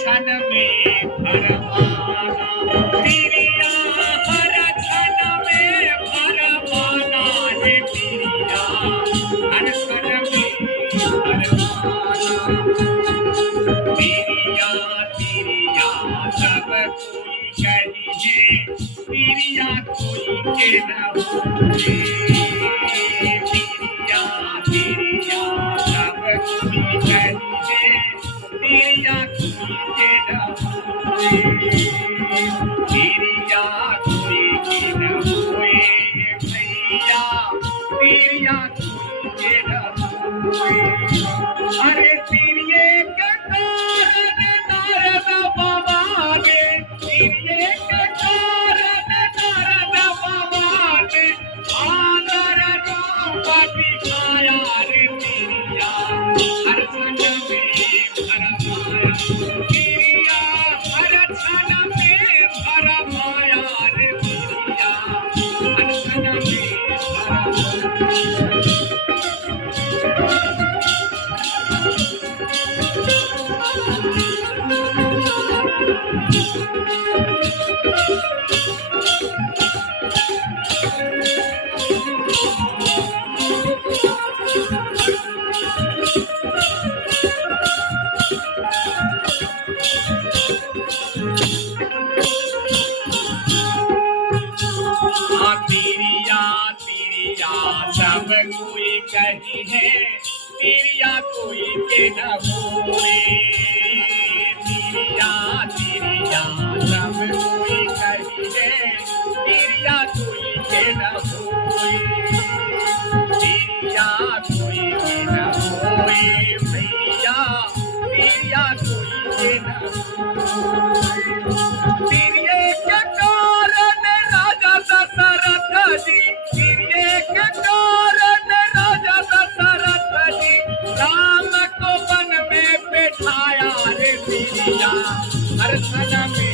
छन में भरमाना तिरिया हर छन में भरमाना है तिरिया हर छन में भरमाना तिरिया तिरिया सब कोई कही है तिरिया कोई के न होए तिरिया तिरिया सब कोई कही है तिरिया कोई के न होए तिरिया कोई के न होए भैया तिरिया कोई के न होए अरे तिरिये के कारण नारद बाबा ने तिरिये के कारण नारद बाबा ने आदर रूप दिखाया रे तिरिया हर छन में भरमाया तिरिया हर छन में भरमाया रे तिरिया हर छन में भरमाया तिरिया तिरिया सब कोई कही है तिरिया कोई के न होए तिरिया तिरिया सब कोई कही है तिरिया कोई के न होए तिरिया कोई के न होए भैया तिरिया कोई के न होए तिरिये के कारण राजा दशरथ जी तिरिये के कारण राजा दशरथ जी राम को वन में बैठाया रे तिरिया हर छन में